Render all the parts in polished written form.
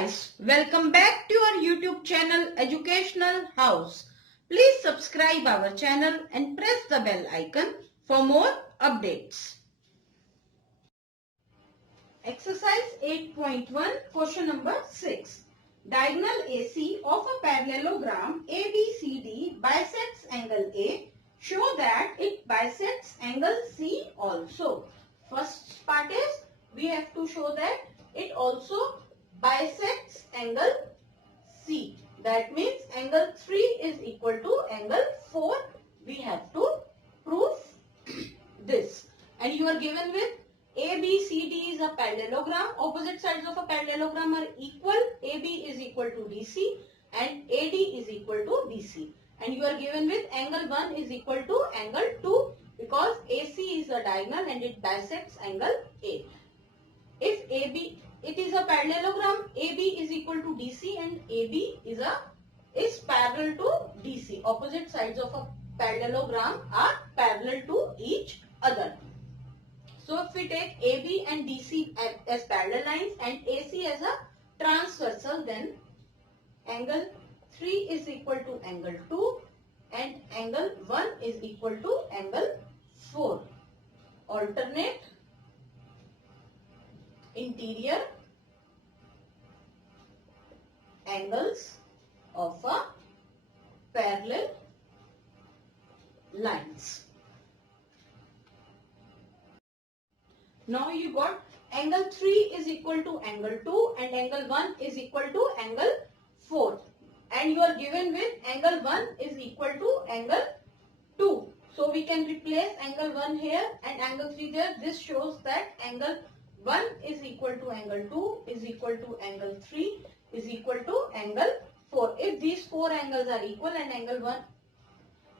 guys, welcome back to our YouTube channel Educational House. Please subscribe our channel and press the bell icon for more updates. Exercise 8.1, question number 6. Diagonal AC of a parallelogram ABCD bisects angle A. Show that it bisects angle C also. First part is we have to show that it also bisects angle C. That means angle 3 is equal to angle 4. We have to prove this. And you are given with ABCD is a parallelogram. Opposite sides of a parallelogram are equal. AB is equal to DC and AD is equal to BC. And you are given with angle 1 is equal to angle 2 because AC is a diagonal and it bisects angle A. If AB, it is a parallelogram, AB is equal to DC and AB is parallel to DC. Opposite sides of a parallelogram are parallel to each other. So if we take AB and DC as parallel lines and AC as a transversal, then angle 3 is equal to angle 2 and angle 1 is equal to angle 4. Alternate interior angles of a parallel lines. Now you got angle 3 is equal to angle 2 and angle 1 is equal to angle 4. And you are given with angle 1 is equal to angle 2. So we can replace angle 1 here and angle 3 there. This shows that angle 1 is equal to angle 2 is equal to angle 3 is equal to angle 4. If these four angles are equal and angle 1,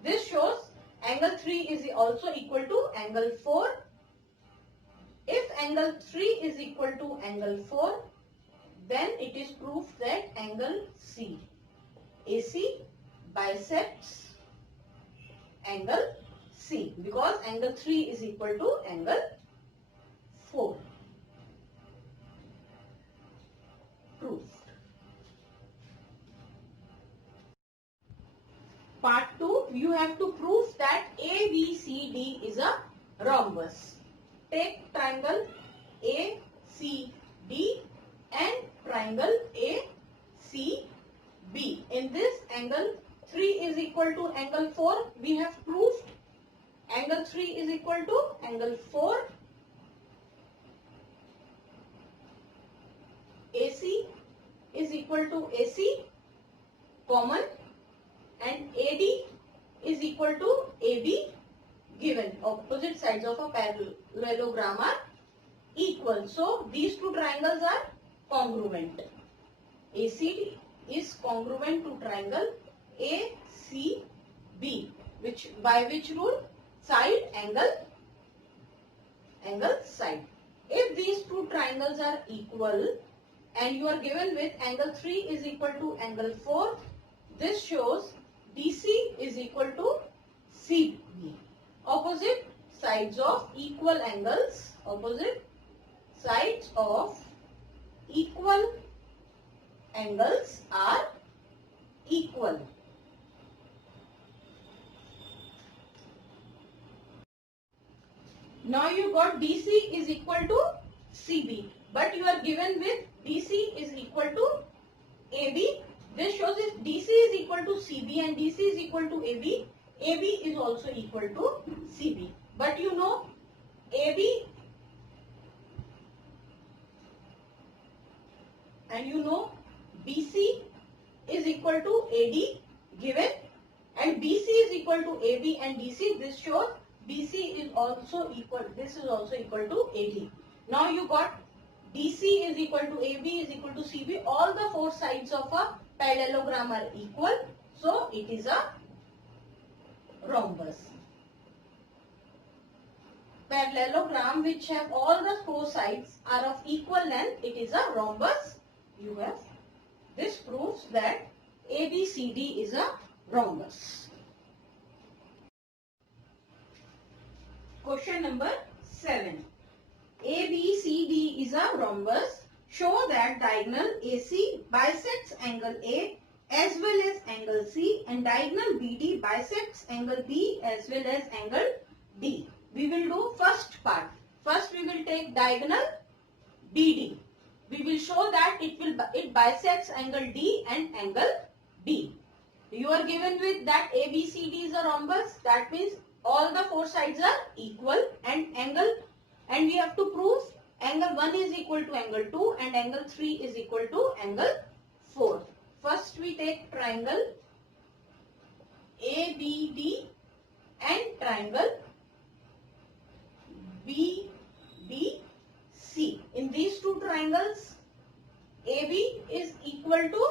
this shows angle 3 is also equal to angle 4. If angle 3 is equal to angle 4, then it is proof that angle C, AC bisects angle C because angle 3 is equal to angle 4. Proved. Part 2, you have to prove that ABCD is a rhombus. Take triangle ACD and triangle ACB. In this, angle 3 is equal to angle 4. We have proved angle 3 is equal to angle 4. AC is equal to AC common and AD is equal to AB given. Opposite sides of a parallelogram are equal. So these two triangles are congruent. ACD is congruent to triangle ACB, by which rule? Side angle side. If these two triangles are equal and you are given with angle 3 is equal to angle 4, this shows DC is equal to CB. Opposite sides of equal angles, opposite sides of equal angles are equal. Now you got DC is equal to CB, but you are given with DC is equal to AB. This shows if DC is equal to CB and DC is equal to AB, AB is also equal to CB. But you know AB and you know BC is equal to AD given and BC is equal to AB and DC. This shows BC is also equal, this is also equal to AD. Now you got DC is equal to AB is equal to CB. All the four sides of a parallelogram are equal. So it is a rhombus. Parallelogram which have all the four sides are of equal length, it is a rhombus. You have, this proves that ABCD is a rhombus. Question number 7. ABCD is a rhombus. show that diagonal AC bisects angle A as well as angle C, and diagonal BD bisects angle B as well as angle D. We will do first part. First we will take diagonal BD. We will show that it bisects angle D and angle D. You are given with that ABCD is a rhombus. That means all the four sides are equal, and we have to prove angle 1 is equal to angle 2 and angle 3 is equal to angle 4. First we take triangle ABD and triangle BBC. In these two triangles, AB is equal to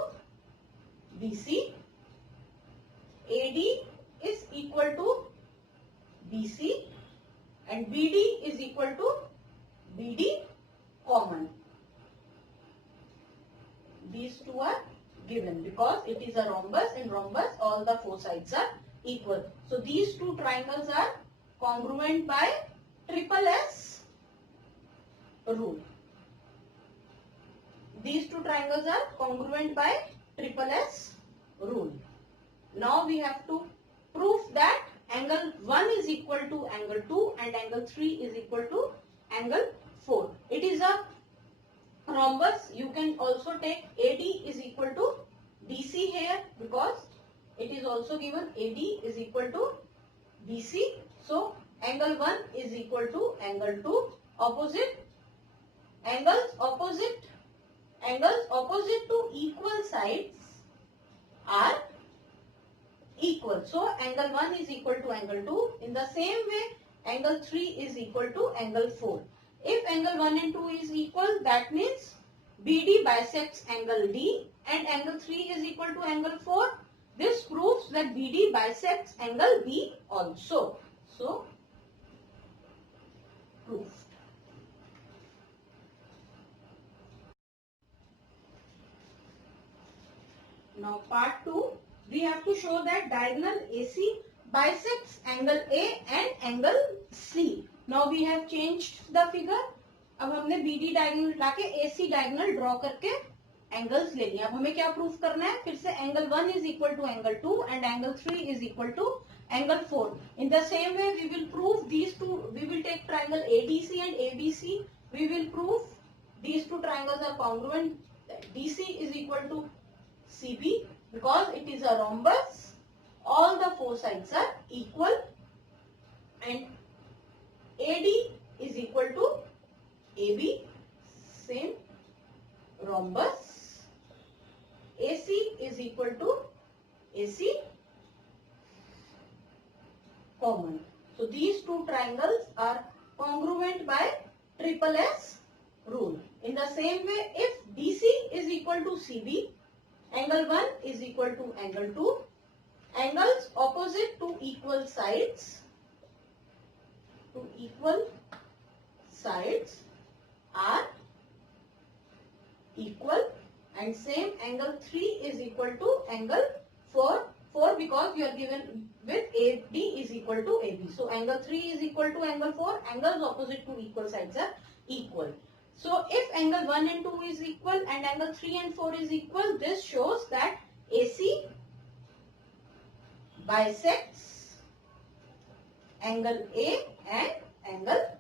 BC, AD is equal to BC, and BD is equal to BD common. These two are given because it is a rhombus. In rhombus, all the four sides are equal. So these two triangles are congruent by triple S rule. These two triangles are congruent by triple S rule. Now we have to prove that angle 1 is equal to angle 2 and angle 3 is equal to angle 4. It is a rhombus. You can also take AD is equal to BC here because it is also given AD is equal to BC. So angle 1 is equal to angle 2. Angles opposite to equal sides are equal. So angle 1 is equal to angle 2. In the same way, angle 3 is equal to angle 4. If angle 1 and 2 is equal, that means BD bisects angle D and angle 3 is equal to angle 4. This proves that BD bisects angle B also. So, proved. Now part 2, we have to show that diagonal AC bisects angle A and angle C. Now we have changed the figure. अब हमने BD diagonal लाके AC diagonal draw करके angles ले लिए. अब हमें क्या proof करना है? फिर से angle 1 is equal to angle 2 and angle 3 is equal to angle 4. In the same way, we will prove these two. We will take triangle ADC and ABC. We will prove these two triangles are congruent. DC is equal to CB because it is a rhombus. All the four sides are equal, and AD is equal to AB, same rhombus. AC is equal to AC common. So these two triangles are congruent by triple S rule. In the same way, if DC is equal to CB, angle 1 is equal to angle 2, angles opposite to equal sides are equal, and same angle 3 is equal to angle 4 because you are given with AD is equal to AB. So angle 3 is equal to angle 4, angles opposite to equal sides are equal. So if angle 1 and 2 is equal and angle 3 and 4 is equal, this shows that AC bisects angle A and angle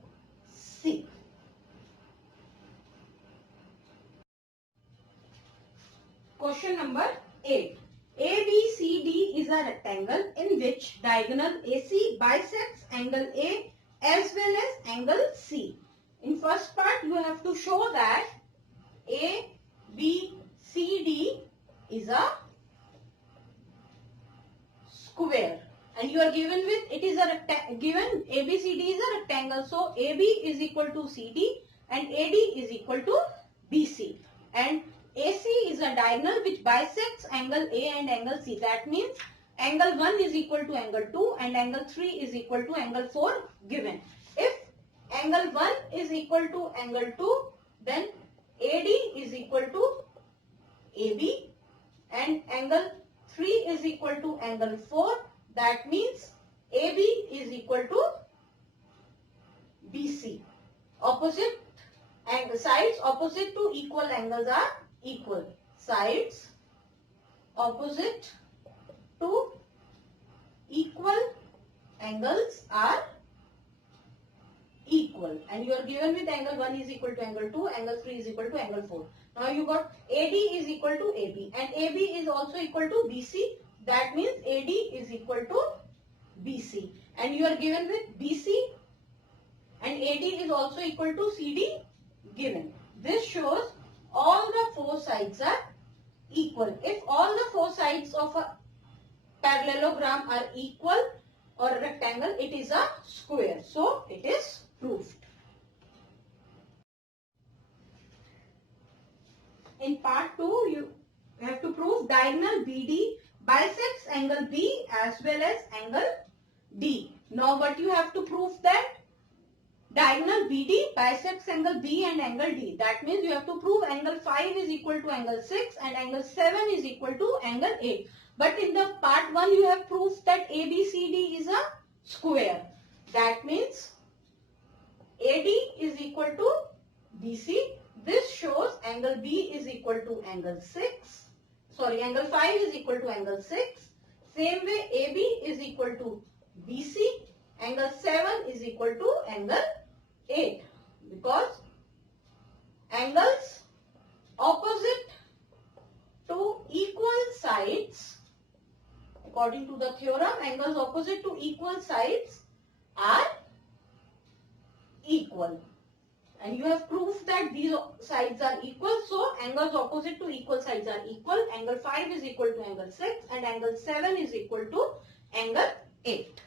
C. Question number 8. ABCD is a rectangle in which diagonal AC bisects angle A as well as angle C. In first part, you have to show that ABCD is a square, and you are given with it is a given ABCD is a rectangle. So AB is equal to CD and AD is equal to BC, and AC is a diagonal which bisects angle A and angle C. That means angle 1 is equal to angle 2 and angle 3 is equal to angle 4 given. If angle 1 is equal to angle 2, then AD is equal to AB and angle 3 is equal to angle 4. That means AB is equal to BC. Opposite and sides opposite to equal angles are equal. Sides opposite to equal angles are equal, and you are given with angle 1 is equal to angle 2, angle 3 is equal to angle 4. Now you got AD is equal to AB, and AB is also equal to BC. That means AD is equal to BC, and you are given with BC and AD is also equal to CD given. This shows all the four sides are equal. If all the four sides of a parallelogram are equal or a rectangle, it is a square. So it is proved. In part 2, you have to prove diagonal BD bisects angle B as well as angle D. Now what you have to prove that diagonal BD bisects angle B and angle D. That means you have to prove angle 5 is equal to angle 6 and angle 7 is equal to angle 8. But in the part 1 you have proved that ABCD is a square. That means AD is equal to BC. This shows angle B is equal to angle 6. Sorry, angle 5 is equal to angle 6. Same way AB is equal to BC. Angle 7 is equal to angle 8. Because angles opposite to equal sides, according to the theorem, angles opposite to equal sides are equal. And you have proved that these sides are equal. So, angles opposite to equal sides are equal. Angle 5 is equal to angle 6 and angle 7 is equal to angle 8.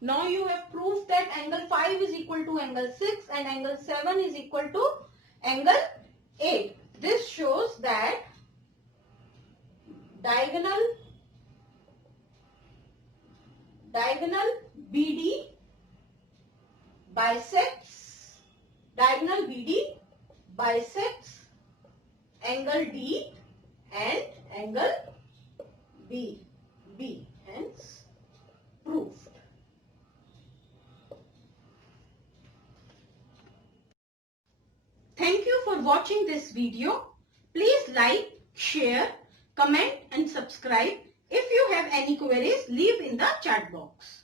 Now, you have proved that angle 5 is equal to angle 6 and angle 7 is equal to angle 8. This shows that diagonal BD bisects angle D and angle B. Hence proved. Thank you for watching this video. Please like, share, comment and subscribe. If you have any queries, leave in the chat box.